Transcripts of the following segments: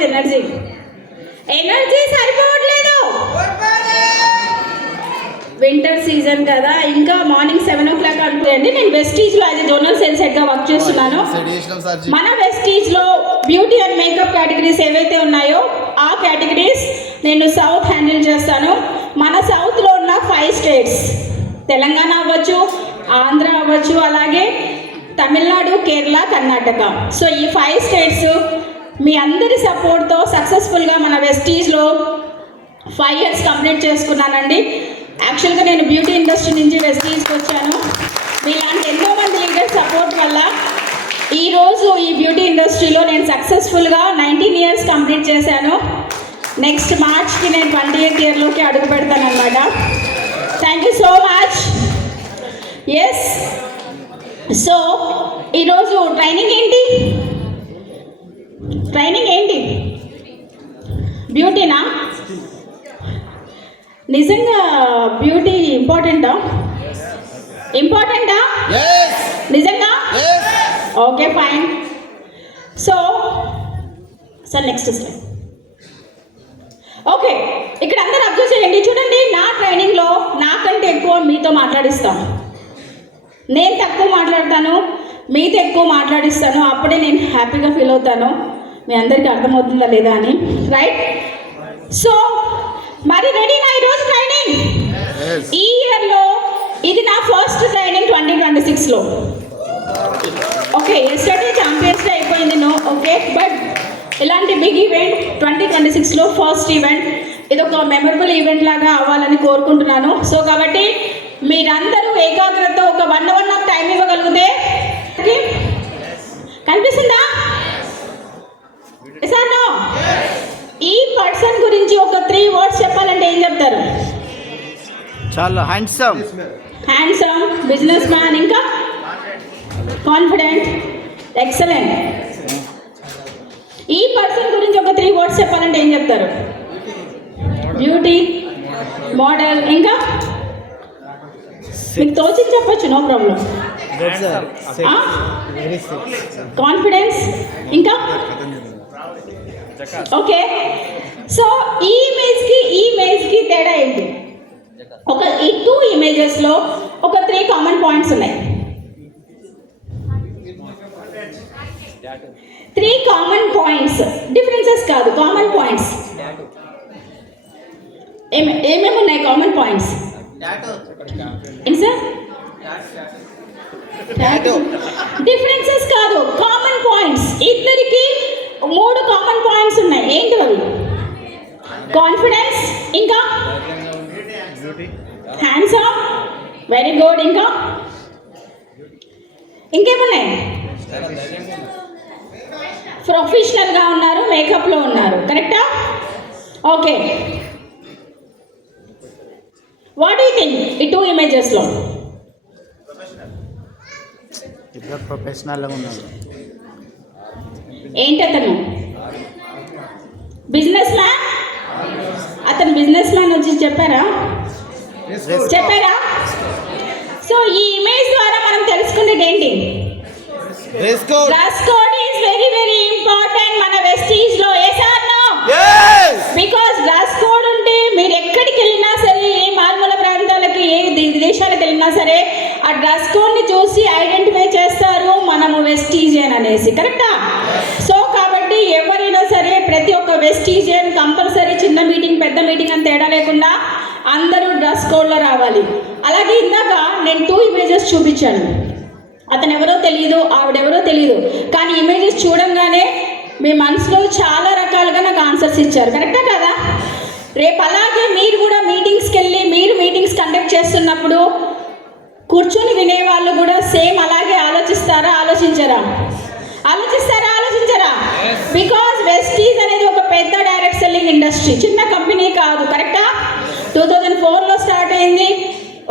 Is energy. Energy సరిపోవట్లేదు. Winter season కదా, ఇంకా మార్నింగ్ 7 o'clock అనుకోండి. నేను వెస్టీజ్లో యాజ్ జోనల్ సేల్స్ హెడ్గా వర్క్ చేస్తున్నాను. మన వెస్టీజ్లో బ్యూటీ అండ్ మేకప్ కేటగిరీస్ ఏవైతే ఉన్నాయో ఆ కేటగిరీస్ నేను సౌత్ హ్యాండిల్ చేస్తాను. మన సౌత్లో ఉన్న 5 states, తెలంగాణ అవ్వచ్చు, ఆంధ్ర అవ్వచ్చు, అలాగే తమిళనాడు, కేరళ, కర్ణాటక. సో ఈ 5 states మీ అందరి సపోర్ట్తో సక్సెస్ఫుల్గా మన వెస్టీజ్లో 5 years కంప్లీట్ చేసుకున్నానండి. యాక్చువల్గా నేను బ్యూటీ ఇండస్ట్రీ నుంచి వెస్టీజ్కి వచ్చాను. మీలాంటి ఎంతోమంది లీడర్స్ సపోర్ట్ వల్ల ఈరోజు ఈ బ్యూటీ ఇండస్ట్రీలో నేను సక్సెస్ఫుల్గా 19 years కంప్లీట్ చేశాను. నెక్స్ట్ మార్చ్కి నేను 28th yearలోకి అడుగు పెడతాను అనమాట. Thank you so much. Yes, so ఈరోజు ట్రైనింగ్ ఏంటి? బ్యూటీనా? నిజంగా బ్యూటీ ఇంపార్టెంటా? నిజంగా? Okay, fine. So next slide. Okay, ఇక్కడ అందరూ అబ్జర్వ్ చేయండి. చూడండి, నా ట్రైనింగ్లో నాకంటే ఎక్కువ మీతో మాట్లాడిస్తాను. నేను తక్కువ మాట్లాడతాను, మీతో ఎక్కువ మాట్లాడిస్తాను. అప్పుడే నేను హ్యాపీగా ఫీల్ అవుతాను. మీ అందరికీ అర్థమవుతుందా లేదా అని, రైట్? సో మరి రెడీనా ఈరోజు ట్రైనింగ్? ఈ ఇయర్లో ఇది నా ఫస్ట్ ట్రైనింగ్ 2026లో. ఓకే, ఎస్టర్డే ఛాంపియన్స్ డే అయిపోయింది, నో ఓకే, బట్ ఇలాంటి బిగ్ ఈవెంట్ 2026లో ఫస్ట్ ఈవెంట్, ఇది ఒక మెమరబుల్ ఈవెంట్ లాగా అవ్వాలని కోరుకుంటున్నాను. సో కాబట్టి మీరందరూ ఏకాగ్రత ఒక 1 hour నాకు టైం ఇవ్వగలిగితే, కనిపిస్తుందా? సార్ నో, ఈ పర్సన్ గురించి ఒక 3 words చెప్పాలంటే ఏం చెప్తారు? చాలా హ్యాండ్సమ్, బిజినెస్ మ్యాన్, ఇంకా కాన్ఫిడెంట్, ఎక్సలెంట్. ఈ పర్సన్ గురించి ఒక 3 words చెప్పాలంటే ఏం చెప్తారు? బ్యూటీ, మోడల్, ఇంకా మీకు తోచింది చెప్పచ్చు, నో ప్రాబ్లం. కాన్ఫిడెన్స్, ఇంకా ఓకే. సో ఈ ఇమేజ్కి తేడా ఏంటి? ఈ 2 imagesలో ఒక 3 common points ఉన్నాయి. 3 common points, డిఫరెన్సెస్ కాదు, కామన్ పాయింట్స్. ఏమేమి ఉన్నాయి కామన్ పాయింట్స్? ఏంటి సార్? డిఫరెన్సెస్ కాదు, కామన్ పాయింట్స్. ఇద్దరికి 3 కామన్ పాయింట్స్ ఉన్నాయి. ఏంటి అవి? కాన్ఫిడెన్స్, ఇంకా హ్యాండ్సమ్, వెరీ గుడ్, ఇంకా ఇంకేమున్నాయి? ప్రొఫెషనల్గా ఉన్నారు, మేకప్లో ఉన్నారు, కరెక్టా? Okay, what do you think ఈ 2 imagesలో? ఇద్దరు ప్రొఫెషనల్గా ఉన్నారు. ఏంటి అతను? Business man. అతను బిజినెస్ మ్యాన్ వచ్చి చెప్పారా? సో ఈ ఇమేజ్ ద్వారా మనం తెలుసుకునేది ఏంటి? Dress code is very very important మన వెస్టీజ్లో. Yes or no? Because dress code ఉంటే మీరు ఎక్కడికి వెళ్ళినా సరే, ఏ మారుమూల ప్రాంతాలకి, ఏ దేశాలకు వెళ్ళినా సరే, ఆ డ్రెస్ కోడ్ని చూసి ఐడెంటిఫై చేస్తారు మనము వెస్టీజియన్ అనేసి, కరెక్టా? సో కాబట్టి ఎవరైనా సరే, ప్రతి ఒక్క వెస్టీజియన్ కంపల్సరీ చిన్న మీటింగ్ పెద్ద మీటింగ్ అని తేడా లేకుండా అందరూ డ్రెస్ కోడ్లో రావాలి. అలాగే ఇందాక నేను 2 images చూపించాను. అతను ఎవరో తెలియదు, ఆవిడెవరో తెలియదు, కానీ ఇమేజెస్ చూడంగానే మీ మనసులో చాలా రకాలుగా నాకు ఆన్సర్స్ ఇచ్చారు, కరెక్టా కదా? రేపు అలాగే మీరు కూడా మీటింగ్స్కి వెళ్ళి, మీరు మీటింగ్స్ కండక్ట్ చేస్తున్నప్పుడు కూర్చొని వినేవాళ్ళు కూడా సేమ్ అలాగే ఆలోచించరా? బికాజ్ వెస్టీజ్ అనేది ఒక పెద్ద డైరెక్ట్ సెల్లింగ్ ఇండస్ట్రీ, చిన్న కంపెనీ కాదు, కరెక్టా? 2004లో స్టార్ట్ అయింది.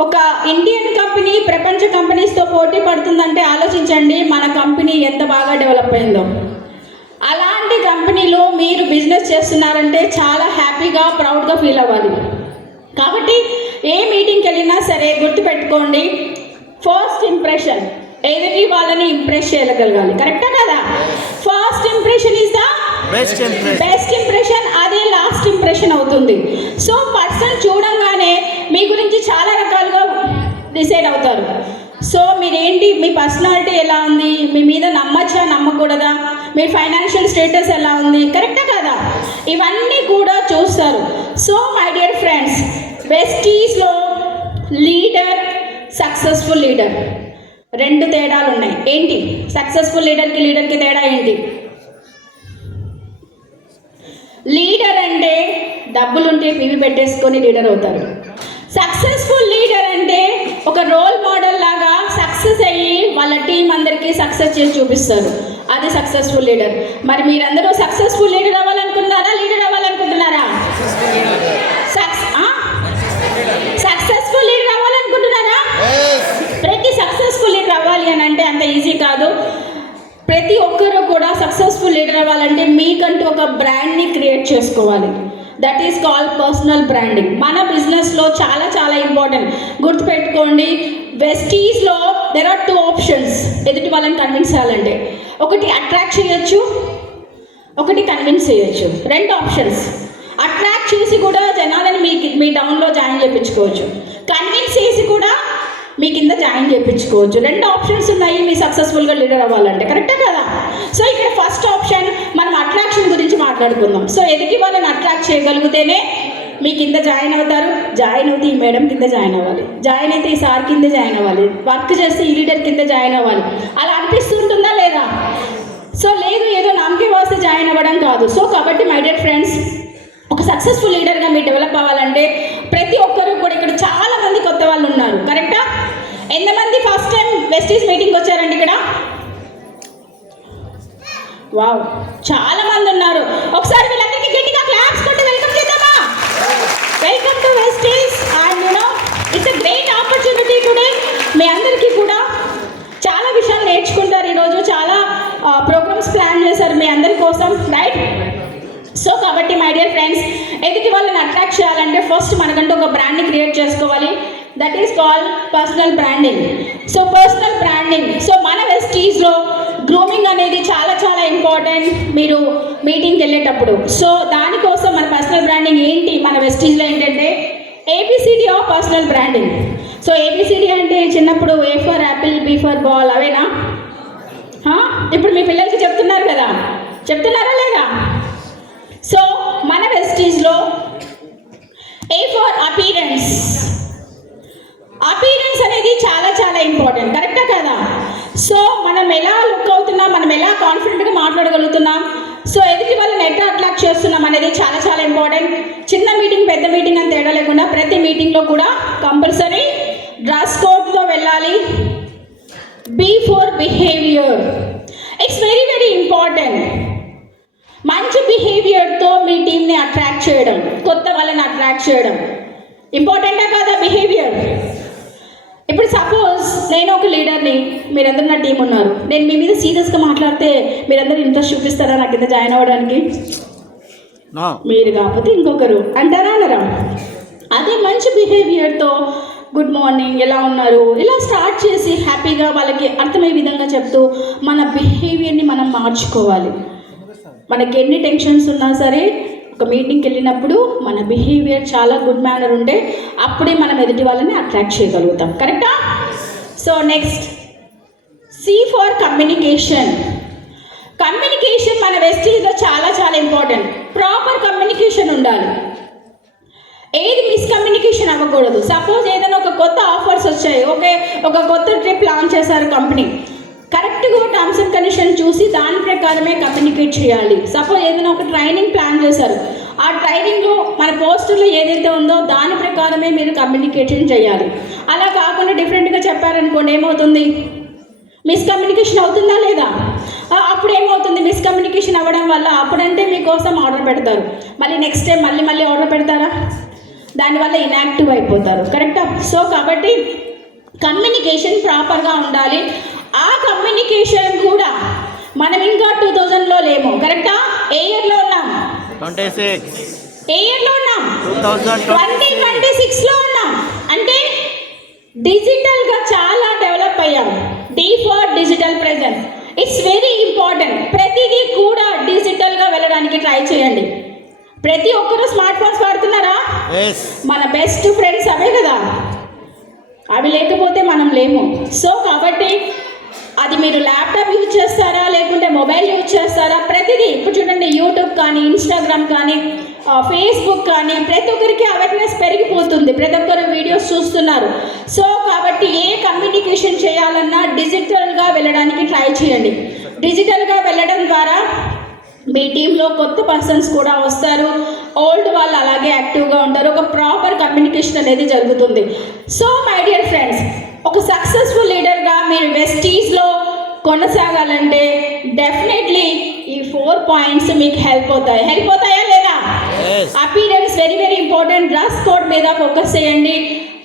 ఒక ఇండియన్ కంపెనీ ప్రపంచ కంపెనీస్తో పోటీ పడుతుందంటే ఆలోచించండి మన కంపెనీ ఎంత బాగా డెవలప్ అయిందో. అలాంటి కంపెనీలో మీరు బిజినెస్ చేస్తున్నారంటే చాలా హ్యాపీగా, ప్రౌడ్గా ఫీల్ అవ్వాలి. కాబట్టి ఏ మీటింగ్కి వెళ్ళినా సరే గుర్తుపెట్టుకోండి, ఫస్ట్ ఇంప్రెషన్, ఎదుటి వాళ్ళని ఇంప్రెస్ చేయగలగాలి, కరెక్టా కదా? First impression is the best impression అదే లాస్ట్ ఇంప్రెషన్ అవుతుంది. సో పర్సన్ చూడంగానే మీ గురించి చాలా రకాలుగా డిసైడ్ అవుతారు. సో మీరేంటి, మీ పర్సనాలిటీ ఎలా ఉంది, మీ మీద నమ్మచ్చా నమ్మకూడదా, మీ ఫైనాన్షియల్ స్టేటస్ ఎలా ఉంది, కరెక్టా కదా, ఇవన్నీ కూడా చూస్తారు. సో మై డియర్ ఫ్రెండ్స్, బెస్టీస్లో లీడర్, సక్సెస్ఫుల్ లీడర్ రెండు తేడాలు ఉన్నాయి. ఏంటి సక్సెస్ఫుల్ లీడర్కి తేడా ఏంటి? లీడర్ అంటే డబ్బులుంటే పివి పెట్టేసుకొని లీడర్ అవుతారు. సక్సెస్ఫుల్ లీడర్ అంటే ఒక రోల్ మోడల్ లాగా సక్సెస్ అయ్యి వాళ్ళ టీం అందరికీ సక్సెస్ చేసి చూపిస్తారు. అది సక్సెస్ఫుల్ లీడర్. మరి మీరందరూ సక్సెస్ఫుల్ లీడర్ అవ్వాలనుకుంటున్నారా, లీడర్ అవ్వాలనుకుంటున్నారా? సక్సెస్ఫుల్ లీడర్ అవ్వాలనుకుంటున్నారా? ప్రతి సక్సెస్ఫుల్ లీడర్ అవ్వాలి అని అంటే అంత ఈజీ కాదు. ప్రతి ఒక్కరూ కూడా సక్సెస్ఫుల్ లీడర్ అవ్వాలంటే మీకంటూ ఒక బ్రాండ్ని క్రియేట్ చేసుకోవాలి. That is called personal branding. మన బిజినెస్లో చాలా చాలా ఇంపార్టెంట్. గుర్తుపెట్టుకోండి, వెస్టీస్లో దెర్ ఆర్ 2 ఆప్షన్స్ ఎదుటి వాళ్ళని కన్విన్స్ చేయాలంటే. ఒకటి అట్రాక్ట్ చేయొచ్చు, ఒకటి కన్విన్స్ చేయొచ్చు. 2 ఆప్షన్స్. అట్రాక్ట్ చేసి కూడా జనాలని మీ టౌన్లో జాయిన్ చేయించుకోవచ్చు, కన్విన్స్ చేసి కూడా మీ కింద జాయిన్ చేయించుకోవచ్చు. 2 ఆప్షన్స్ ఉన్నాయి మీ సక్సెస్ఫుల్గా లీడర్ అవ్వాలంటే, కరెక్టే కదా? సో ఇక్కడ ఫస్ట్ ఆప్షన్ మనం అట్రాక్షన్ గురించి మాట్లాడుకుందాం. సో ఎదుటి వాళ్ళని అట్రాక్ట్ చేయగలిగితేనే మీ కింద జాయిన్ అవుతారు. జాయిన్ అవుతే ఈ మేడం కింద జాయిన్ అవ్వాలి, జాయిన్ అయితే ఈ సార్ కింద జాయిన్ అవ్వాలి, వర్క్ చేస్తే ఈ లీడర్ కింద జాయిన్ అవ్వాలి. అలా అనిపిస్తుంటుందా లేదా? సో లేదు, ఏదో నామకే వాస్తే జాయిన్ అవ్వడం కాదు. సో కాబట్టి మై డియర్ ఫ్రెండ్స్, ఒక సక్సెస్ఫుల్ లీడర్గా మీరు డెవలప్ అవ్వాలంటే ప్రతి ఒక్కరు కూడా, ఇక్కడ చాలా మంది కొత్త వాళ్ళు ఉన్నారు, కరెక్టా? ఎంతమంది ఫస్ట్ టైం వెస్టీస్ మీటింగ్కి వచ్చారండి ఇక్కడ? వావ్, చాలా మంది ఉన్నారు. ఒకసారి వీళ్ళందరికీ గట్టిగా క్లాప్స్ కొట్టి వెల్కమ్ చేద్దామా? వెల్కమ్ టు వెస్టీస్. And you know it's a great opportunity today. మీ అందరికీ కూడా చాలా విషయాలు నేర్చుకుంటారు. ఈరోజు చాలా ప్రోగ్రామ్స్ ప్లాన్ చేశారు మీ అందరి కోసం, రైట్? సో కాబట్టి మై డియర్ ఫ్రెండ్స్, ఎదుటి వాళ్ళని అట్రాక్ట్ చేయాలంటే ఫస్ట్ మనకంటూ ఒక బ్రాండ్ని క్రియేట్ చేసుకోవాలి. That is called personal branding. So personal branding, so మన వెస్టీస్లో గ్రూమింగ్ అనేది చాలా చాలా ఇంపార్టెంట్ మీరు మీటింగ్కి వెళ్ళేటప్పుడు. సో దానికోసం మన పర్సనల్ బ్రాండింగ్ ఏంటి మన వెస్టీస్లో ఏంటంటే A B C D of personal branding. So A B C D అంటే చిన్నప్పుడు A for apple, B for ball, అవేనా? ఇప్పుడు మీ పిల్లలకి చెప్తున్నారు కదా, చెప్తున్నారా లేదా? సో మన వెస్టీస్లో ఏ ఫర్ అపీరెన్స్. అపీరెన్స్ అనేది చాలా చాలా ఇంపార్టెంట్, కరెక్టా కదా? సో మనం ఎలా లుక్ అవుతున్నాం, మనం ఎలా కాన్ఫిడెంట్గా మాట్లాడగలుగుతున్నాం, సో ఎదుటి వాళ్ళని ఎట్లా అట్రాక్ట్ చేస్తున్నాం అనేది చాలా చాలా ఇంపార్టెంట్. చిన్న మీటింగ్ పెద్ద మీటింగ్ అని తేడా లేకుండా ప్రతి మీటింగ్లో కూడా కంపల్సరీ డ్రెస్ కోడ్తో వెళ్ళాలి. B for behaviour, it's very very important. మంచి బిహేవియర్తో మీ టీంని అట్రాక్ట్ చేయడం, కొత్త వాళ్ళని అట్రాక్ట్ చేయడం ఇంపార్టెంటా కాదా? బిహేవియర్. ఇప్పుడు సపోజ్ నేను ఒక లీడర్ని, మీరందరూ నా టీం ఉన్నారు, నేను మీ మీద సీరియస్గా మాట్లాడితే మీరందరూ ఇంట్రెస్ట్ చూపిస్తారా నా కింద జాయిన్ అవ్వడానికి? మీరు కాకపోతే ఇంకొకరు అంటారా అనరా? అదే మంచి బిహేవియర్తో గుడ్ మార్నింగ్, ఎలా ఉన్నారు, ఇలా స్టార్ట్ చేసి హ్యాపీగా వాళ్ళకి అర్థమయ్యే విధంగా చెప్తూ మన బిహేవియర్ని మనం మార్చుకోవాలి. మనకి ఎన్ని టెన్షన్స్ ఉన్నా సరే ఒక మీటింగ్కి వెళ్ళినప్పుడు మన బిహేవియర్ చాలా గుడ్ మేనర్ ఉంటే అప్పుడే మనం ఎదుటి వాళ్ళని అట్రాక్ట్ చేయగలుగుతాం, కరెక్టా? So next, C for communication. Communication మన వెస్టీస్లో చాలా చాలా ఇంపార్టెంట్. ప్రాపర్ కమ్యూనికేషన్ ఉండాలి, ఏది మిస్కమ్యూనికేషన్ అవ్వకూడదు. సపోజ్ ఏదైనా ఒక కొత్త ఆఫర్స్ వచ్చాయి, ఓకే, ఒక కొత్త ట్రిప్ లాంచ్ చేశారు కంపెనీ, కరెక్ట్గా టర్మ్స్ అండ్ కండిషన్ చూసి దాని ప్రకారమే కమ్యూనికేట్ చేయాలి. సపోజ్ ఏదైనా ఒక ట్రైనింగ్ ప్లాన్ చేశారు, ఆ ట్రైనింగ్లో మన పోస్టర్లో ఏదైతే ఉందో దాని ప్రకారమే మీరు కమ్యూనికేషన్ చేయాలి. అలా కాకుండా డిఫరెంట్గా చెప్పారనుకోండి, ఏమవుతుంది? మిస్కమ్యూనికేషన్ అవుతుందా లేదా? అప్పుడు ఏమవుతుంది? మిస్కమ్యూనికేషన్ అవ్వడం వల్ల అప్పుడంటే మీకోసం ఆర్డర్ పెడతారు, మళ్ళీ నెక్స్ట్ టైం మళ్ళీ ఆర్డర్ పెడతారా? దానివల్ల ఇన్యాక్టివ్ అయిపోతారు, కరెక్టా? సో కాబట్టి కమ్యూనికేషన్ ప్రాపర్గా ఉండాలి. ఆ కమ్యూనికేషన్ కూడా మనం ఇంకా 2000లో లేము, కరెక్టా? ఏ ఇయర్లో ఉన్నాం? 26. ఏ ఇయర్లో ఉన్నాం? 2026 లో ఉన్నాం. అంటే డిజిటల్గా చాలా డెవలప్ అయ్యాం. D for digital presence. It's very important. ప్రతిదీ కూడా డిజిటల్గా వెళ్ళడానికి ట్రై చేయండి. ప్రతి ఒక్కరూ స్మార్ట్ ఫోన్స్ వాడుతున్నారా? మన బెస్ట్ ఫ్రెండ్స్ అవే కదా, అవి లేకపోతే మనం లేము. సో కాబట్టి అది మీరు ల్యాప్టాప్ యూజ్ చేస్తారా లేకుంటే మొబైల్ యూజ్ చేస్తారా, ప్రతిదీ ఇప్పుడు చూడండి, యూట్యూబ్ కానీ ఇన్స్టాగ్రామ్ కానీ ఫేస్బుక్ కానీ ప్రతి ఒక్కరికి అవేర్నెస్ పెరిగిపోతుంది, ప్రతి ఒక్కరు వీడియోస్ చూస్తున్నారు. సో కాబట్టి ఏ కమ్యూనికేషన్ చేయాలన్నా డిజిటల్గా వెళ్ళడానికి ట్రై చేయండి. డిజిటల్గా వెళ్ళడం ద్వారా మీ టీంలో కొత్త పర్సన్స్ కూడా వస్తారు, ఓల్డ్ వాళ్ళు అలాగే యాక్టివ్గా ఉంటారు, ఒక ప్రాపర్ కమ్యూనికేషన్ అనేది జరుగుతుంది. సో మై డియర్ ఫ్రెండ్స్, ఒక సక్సెస్ఫుల్ లీడర్గా మీరు వెస్టీజ్లో కొనసాగాలంటే డెఫినెట్లీ ఈ 4 పాయింట్స్ మీకు హెల్ప్ అవుతాయా లేదా? Appearance very very important. Dress code మీద ఫోకస్ చేయండి.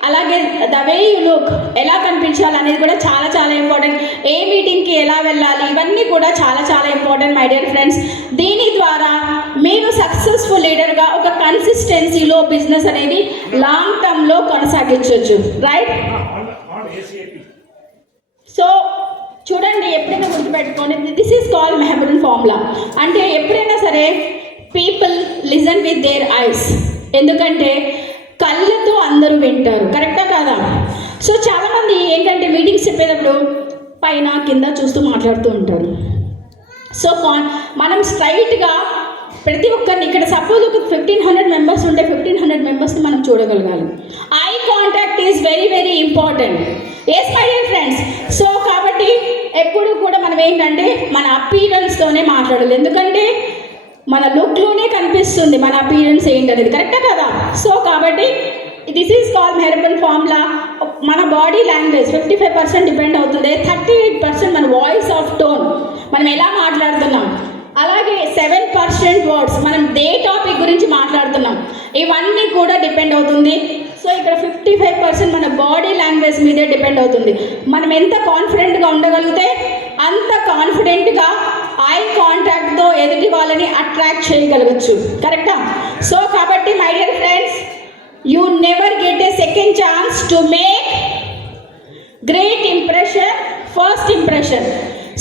అలాగే ద వే యూ లుక్, ఎలా కనిపించాలి అనేది కూడా చాలా చాలా ఇంపార్టెంట్. ఏ మీటింగ్కి ఎలా వెళ్ళాలి, ఇవన్నీ కూడా చాలా చాలా ఇంపార్టెంట్ మై డియర్ ఫ్రెండ్స్. దీని ద్వారా మీరు సక్సెస్ఫుల్ లీడర్గా ఒక కన్సిస్టెన్సీలో బిజినెస్ అనేది లాంగ్ టర్మ్లో కొనసాగించవచ్చు, రైట్? సో చూడండి, ఎప్పుడైనా గుర్తుపెట్టుకోండి, this is called Mehboob formula. అంటే ఎప్పుడైనా సరే people listen with their ice, ఎందుకంటే కళ్ళతో అందరూ వింటారు, కరెక్టా కాదా? సో చాలామంది ఏంటంటే మీటింగ్స్ చెప్పేటప్పుడు పైన కింద చూస్తూ మాట్లాడుతూ ఉంటారు. సో మనం స్ట్రైట్గా ప్రతి ఒక్కరిని, ఇక్కడ సపోజ్ ఒక 1500 మెంబర్స్ ఉంటే 1500 మెంబర్స్ని మనం చూడగలగాలి. Eye contact is very very important. Yes my dear friends. So కాబట్టి ఎప్పుడు కూడా మనం ఏంటంటే మన అపీరెన్స్తోనే మాట్లాడాలి, ఎందుకంటే మన లుక్లోనే కనిపిస్తుంది మన అపీరెన్స్ ఏంటనేది, కరెక్టా కదా? సో కాబట్టి this is called Mehboob formula. మన బాడీ లాంగ్వేజ్ 55% డిపెండ్ అవుతుంది, 38% మన వాయిస్ ఆఫ్ టోన్, మనం ఎలా మాట్లాడుతున్నాం, అలాగే 7% వర్డ్స్, మనం ఏ టాపిక్ గురించి మాట్లాడుతున్నాం, ఇవన్నీ కూడా డిపెండ్ అవుతుంది. సో ఇక్కడ 55% మన బాడీ లాంగ్వేజ్ మీదే డిపెండ్ అవుతుంది. మనం ఎంత కాన్ఫిడెంట్గా ఉండగలిగితే అంత కాన్ఫిడెంట్గా ఐ కాంటాక్ట్తో ఎదుటి వాళ్ళని అట్రాక్ట్ చేయగలగచ్చు, కరెక్టా? సో కాబట్టి my dear friends, you never get a second chance to make great impression, first impression.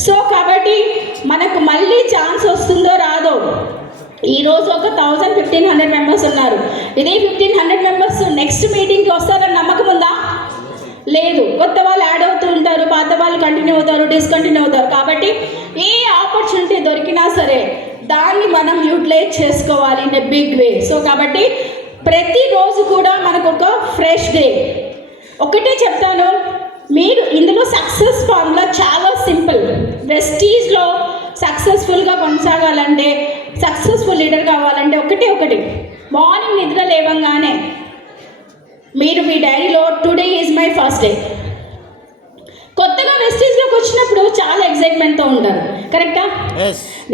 So కాబట్టి మనకు మళ్ళీ ఛాన్స్ వస్తుందో రాదో, ఈరోజు ఒక 1500 మెంబర్స్ ఉన్నారు, ఇదే 1500 మెంబర్స్ నెక్స్ట్ మీటింగ్కి వస్తారని నమ్మకం ఉందా? లేదు. కొత్త వాళ్ళు యాడ్ అవుతూ ఉంటారు, పాత వాళ్ళు కంటిన్యూ అవుతారు, డిస్కంటిన్యూ అవుతారు. కాబట్టి ఏ ఆపర్చునిటీ దొరికినా సరే దాన్ని మనం యూటిలైజ్ చేసుకోవాలి in a big way. So కాబట్టి ప్రతిరోజు కూడా మనకు ఒక ఫ్రెష్ డే. ఒకటే చెప్తాను, మీరు ఇందులో సక్సెస్ ఫార్ములా చాలా సింపుల్. వెస్టీజ్లో సక్సెస్ఫుల్గా కొనసాగాలంటే, సక్సెస్ఫుల్ లీడర్ కావాలంటే ఒకటి, మార్నింగ్ నిద్ర లేవంగానే మీరు మీ డైరీలో today is my first day. కొత్తగా వెస్టీజ్లోకి వచ్చినప్పుడు చాలా ఎక్సైట్మెంట్తో ఉంటారు, కరెక్టా?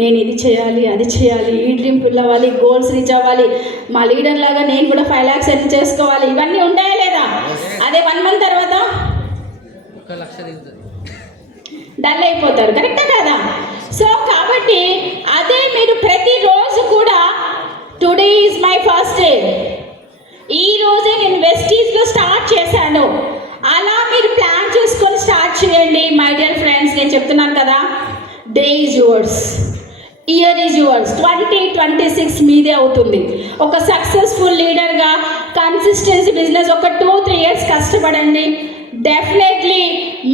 నేను ఇది చేయాలి, అది చేయాలి, ఈ డ్రీమ్ ఫుల్ అవ్వాలి, గోల్స్ రీచ్ అవ్వాలి, మా లీడర్ లాగా నేను కూడా 5 lakhs ఎర్న్ చేసుకోవాలి, ఇవన్నీ ఉంటాయా లేదా? అదే 1 month తర్వాత డల్ అయిపోతారు, కరెక్టా కదా? సో కాబట్టి అదే మీరు ప్రతిరోజు కూడా today is my first day, ఈ రోజే నేను వెస్టీజ్లో స్టార్ట్ చేశాను, అలా మీరు ప్లాన్ చేసుకొని స్టార్ట్ చేయండి మై డియర్ ఫ్రెండ్స్. నేను చెప్తున్నాను కదా, day is yours, year is yours, 2026 మీదే అవుతుంది. ఒక సక్సెస్ఫుల్ లీడర్గా కన్సిస్టెన్సీ బిజినెస్ ఒక 2-3 years కష్టపడండి. డెఫినెట్లీ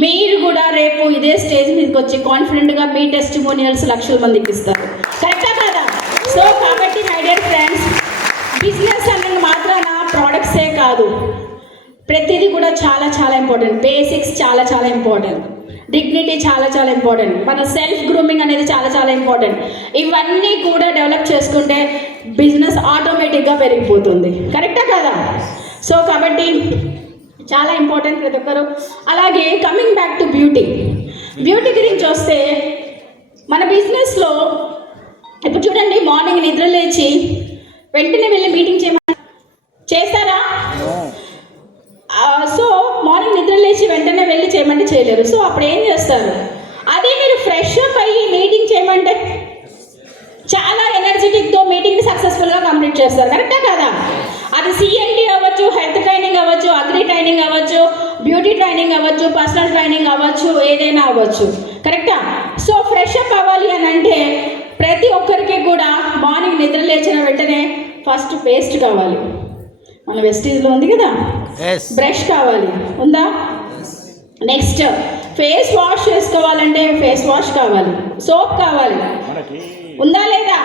మీరు కూడా రేపు ఇదే స్టేజ్ మీదకి వచ్చి కాన్ఫిడెంట్గా మీ టెస్టిమోనియల్స్ లక్షల మందికి ఇస్తారు, కరెక్టా కదా? సో కాబట్టి మై డియర్ ఫ్రెండ్స్, బిజినెస్ అనేది మాత్రాన ప్రోడక్ట్సే కాదు, ప్రతిదీ కూడా చాలా చాలా ఇంపార్టెంట్. బేసిక్స్ చాలా చాలా ఇంపార్టెంట్, డిగ్నిటీ చాలా చాలా ఇంపార్టెంట్, మన సెల్ఫ్ గ్రూమింగ్ అనేది చాలా చాలా ఇంపార్టెంట్. ఇవన్నీ కూడా డెవలప్ చేసుకుంటే బిజినెస్ ఆటోమేటిక్గా పెరిగిపోతుంది, కరెక్టా కదా? సో కాబట్టి చాలా ఇంపార్టెంట్ ప్రతి ఒక్కరు. అలాగే కమింగ్ బ్యాక్ టు బ్యూటీ గురించి వస్తే, మన బిజినెస్లో ఇప్పుడు చూడండి, మార్నింగ్ నిద్ర లేచి వెంటనే వెళ్ళి మీటింగ్ చేస్తారా? సో మార్నింగ్ నిద్ర లేచి వెంటనే వెళ్ళి చేయమంటే చేయలేరు. సో అప్పుడు ఏం చేస్తారు? అదే మీరు ఫ్రెష్ అప్ అయ్యి మీటింగ్ చేయమంటే చాలా ఎనర్జెటిక్తో మీటింగ్ని సక్సెస్ఫుల్గా కంప్లీట్ చేస్తారు, కరెక్టా కదా? అది సిఎన్డి అవ్వచ్చు, హెల్త్ ట్రైనింగ్ అవ్వచ్చు, అగ్రి ట్రైనింగ్ అవ్వచ్చు, బ్యూటీ ట్రైనింగ్ అవ్వచ్చు, పర్సనల్ ట్రైనింగ్ అవ్వచ్చు, ఏదైనా అవ్వచ్చు, కరెక్టా? సో ఫ్రెష్ అప్ అవ్వాలి అని అంటే ప్రతి ఒక్కరికి కూడా మార్నింగ్ నిద్ర లేచిన వెంటనే ఫస్ట్ పేస్ట్ కావాలి. మన వెస్టీజ్లో ఉంది కదా, బ్రష్ కావాలి, ఉందా? నెక్స్ట్ ఫేస్ వాష్ చేసుకోవాలంటే ఫేస్ వాష్ కావాలి, సోప్ కావాలి, ఉందా లేదా?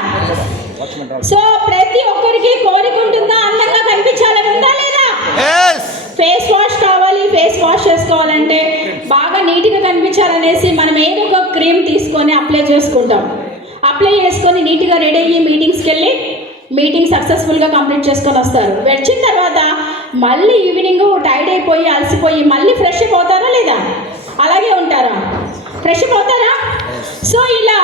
సో ప్రతి ఒక్కరికి కోరిక ఉంటుందా అందంగా కనిపించాలని, ఉందా లేదా? ఫేస్ వాష్ కావాలి. ఫేస్ వాష్ చేసుకోవాలంటే బాగా నీట్గా కనిపించాలనేసి మనం ఏదో ఒక క్రీమ్ తీసుకొని అప్లై చేసుకుంటాం. అప్లై చేసుకొని నీట్గా రెడీ అయ్యి మీటింగ్స్కి వెళ్ళి మీటింగ్ సక్సెస్ఫుల్గా కంప్లీట్ చేసుకొని వస్తారు. వచ్చిన తర్వాత మళ్ళీ ఈవినింగ్ టైర్డ్ అయిపోయి అలసిపోయి మళ్ళీ ఫ్రెష్ అప్ అవుతారా లేదా? అలాగే ఉంటారా? ఫ్రెష్ అప్ అవుతారా? సో ఇలా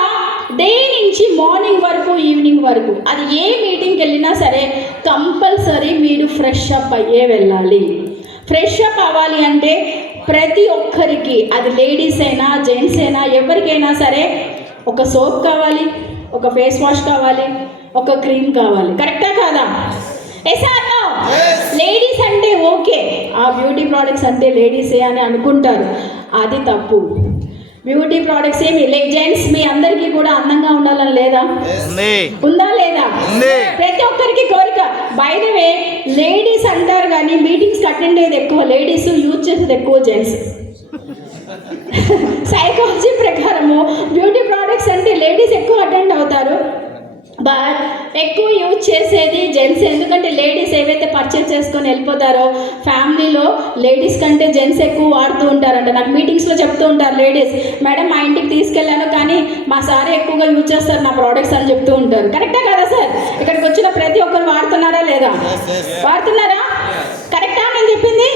డే నుంచి మార్నింగ్ వరకు ఈవినింగ్ వరకు అది ఏ మీటింగ్కి వెళ్ళినా సరే కంపల్సరీ మీరు ఫ్రెష్ అప్ అయ్యే వెళ్ళాలి. ఫ్రెష్ అప్ అవ్వాలి అంటే ప్రతి ఒక్కరికి, అది లేడీస్ అయినా జెంట్స్ అయినా ఎవరికైనా సరే ఒక సోప్ కావాలి, ఒక ఫేస్ వాష్ కావాలి, ఒక క్రీమ్ కావాలి. కరెక్టా కాదా? ఎసానో లేడీస్ అంటే ఓకే, ఆ బ్యూటీ ప్రోడక్ట్స్ అంటే లేడీసే అని అనుకుంటారు. అది తప్పు. బ్యూటీ ప్రోడక్ట్స్ ఏమి జెంట్స్ మీ అందరికీ కూడా అందంగా ఉండాలని లేదా? ఉందా లేదా? ప్రతి ఒక్కరికి కోరిక. బై ద వే లేడీస్ అంటారు కానీ మీటింగ్స్ అటెండ్ అయ్యేది ఎక్కువ లేడీస్, యూజ్ చేసేది ఎక్కువ జెంట్స్. సైకాలజీ ప్రకారము బ్యూటీ ప్రోడక్ట్స్ అంటే లేడీస్ ఎక్కువ అటెండ్ అవుతారు, బట్ ఎక్కువ యూజ్ చేసేది జెంట్స్. ఎందుకంటే లేడీస్ ఏవైతే పర్చేస్ చేసుకొని వెళ్ళిపోతారో ఫ్యామిలీలో లేడీస్ కంటే జెంట్స్ ఎక్కువ వాడుతూ ఉంటారంట. నాకు మీటింగ్స్లో చెప్తూ ఉంటారు లేడీస్, మేడం మా ఇంటికి తీసుకెళ్ళాను కానీ మా సార్ ఎక్కువగా యూజ్ చేస్తారు నా ప్రోడక్ట్స్ అని చెప్తూ ఉంటారు. కరెక్టా కదా సార్? ఇక్కడికి వచ్చిన ప్రతి ఒక్కరు వాడుతున్నారా లేదా? వాడుతున్నారా? కరెక్టా నేను చెప్పింది?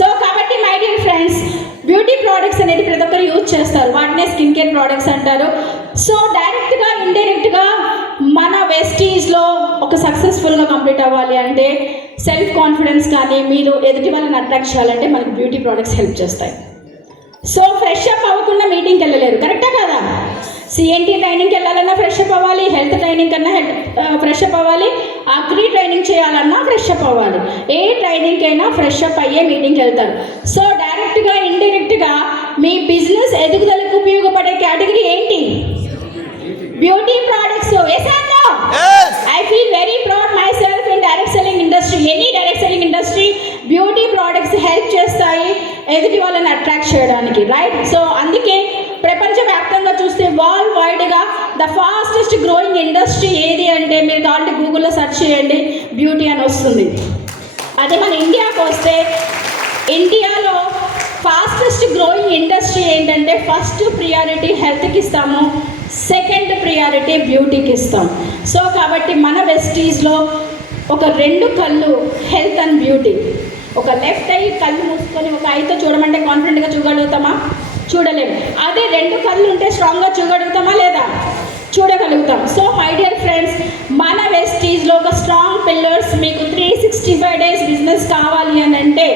సో కాబట్టి my dear friends, beauty products అనేది ప్రతి ఒక్కరు యూజ్ చేస్తారు. వాటినే స్కిన్ కేర్ ప్రోడక్ట్స్ అంటారు. సో డైరెక్ట్గా ఇండైరెక్ట్గా మన వెస్టీజ్లో ఒక సక్సెస్ఫుల్గా కంప్లీట్ అవ్వాలి అంటే సెల్ఫ్ కాన్ఫిడెన్స్ కానీ మీరు ఎదుటి వాళ్ళని అట్రాక్ట్ చేయాలంటే మనకి బ్యూటీ ప్రోడక్ట్స్ హెల్ప్ చేస్తాయి. సో ఫ్రెష్ అప్ అవ్వకుండా మీటింగ్కి వెళ్ళలేరు. కరెక్టా కదా? సిఎన్టీ ట్రైనింగ్కి వెళ్ళాలన్నా ఫ్రెష్ అప్ అవ్వాలి, హెల్త్ ట్రైనింగ్ కన్నా ఫ్రెష్ అప్ అవ్వాలి, అగ్రి ట్రైనింగ్ చేయాలన్నా ఫ్రెష్ అప్ అవ్వాలి. ఏ ట్రైనింగ్కి అయినా ఫ్రెష్ అప్ అయ్యే మీటింగ్కి వెళ్తారు. సో డైరెక్ట్గా ఇండైరెక్ట్గా మీ బిజినెస్ ఎదుగుదలకు ఉపయోగపడే కేటగిరీ ఏంటి? Beauty products. Yes or no? I feel very proud myself in direct selling industry. Any direct selling industry beauty products help చేస్తాయి ఎదుటి వాళ్ళని అట్రాక్ట్ చేయడానికి, రైట్? సో అందుకే ప్రపంచవ్యాప్తంగా చూస్తే వరల్డ్ వైడ్గా ద ఫాస్టెస్ట్ గ్రోయింగ్ ఇండస్ట్రీ ఏది అంటే మీరు కావాలంటే గూగుల్లో సెర్చ్ చేయండి, బ్యూటీ అని వస్తుంది. అదే మన ఇండియాకి వస్తే ఇండియాలో ఫాస్టెస్ట్ గ్రోయింగ్ ఇండస్ట్రీ ఏంటంటే ఫస్ట్ ప్రియారిటీ హెల్త్కి ఇస్తాము, సెకండ్ ప్రియారిటీ బ్యూటీకి ఇస్తాం. సో కాబట్టి మన వెస్టీజ్లో ఒక రెండు కళ్ళు హెల్త్ అండ్ బ్యూటీ. ఒక లెఫ్ట్ ఐ కళ్ళు మూసుకొని ఒక ఐతో చూడమంటే కాన్ఫిడెంట్గా చూడగలుగుతామా? చూడలేము. అదే రెండు కళ్ళు ఉంటే స్ట్రాంగ్గా చూడగలుగుతామా లేదా? చూడగలుగుతాం. సో మై డియర్ ఫ్రెండ్స్, మన వెస్టీజ్లో ఒక స్ట్రాంగ్ పిల్లర్స్ మీకు 365 డేస్ బిజినెస్ కావాలి అని అంటే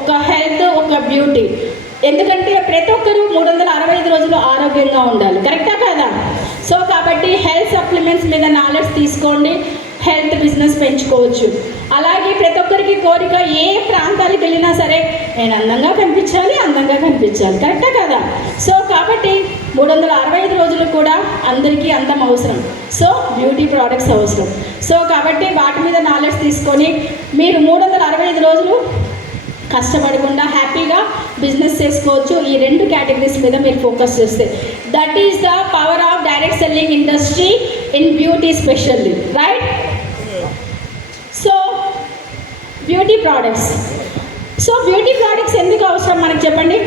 ఒక హెల్త్, ఒక బ్యూటీ. ఎందుకంటే ప్రతి ఒక్కరూ 365 రోజులు ఆరోగ్యంగా ఉండాలి. కరెక్టా కాదా? సో కాబట్టి హెల్త్ సప్లిమెంట్స్ మీద నాలెడ్జ్ తీసుకోండి, హెల్త్ బిజినెస్ పెంచుకోవచ్చు. అలాగే ప్రతి ఒక్కరికి కోరిక, ఏ ప్రాంతాలకు వెళ్ళినా సరే నేను అందంగా కనిపించాలి, అందంగా కనిపించాలి. కరెక్టా కదా? సో కాబట్టి 365 రోజులు కూడా అందరికీ అందం అవసరం. సో బ్యూటీ ప్రోడక్ట్స్ అవసరం. సో కాబట్టి వాటి మీద నాలెడ్జ్ తీసుకొని మీరు 365 రోజులు కష్టపడకుండా హ్యాపీగా బిజినెస్ చేసుకోవచ్చు. ఈ రెండు కేటగిరీస్ మీద మీరు ఫోకస్ చేస్తే that is the power of direct selling industry in beauty specially, right? So beauty products. So beauty products ఎందుకు అవసరం మనకు చెప్పండి?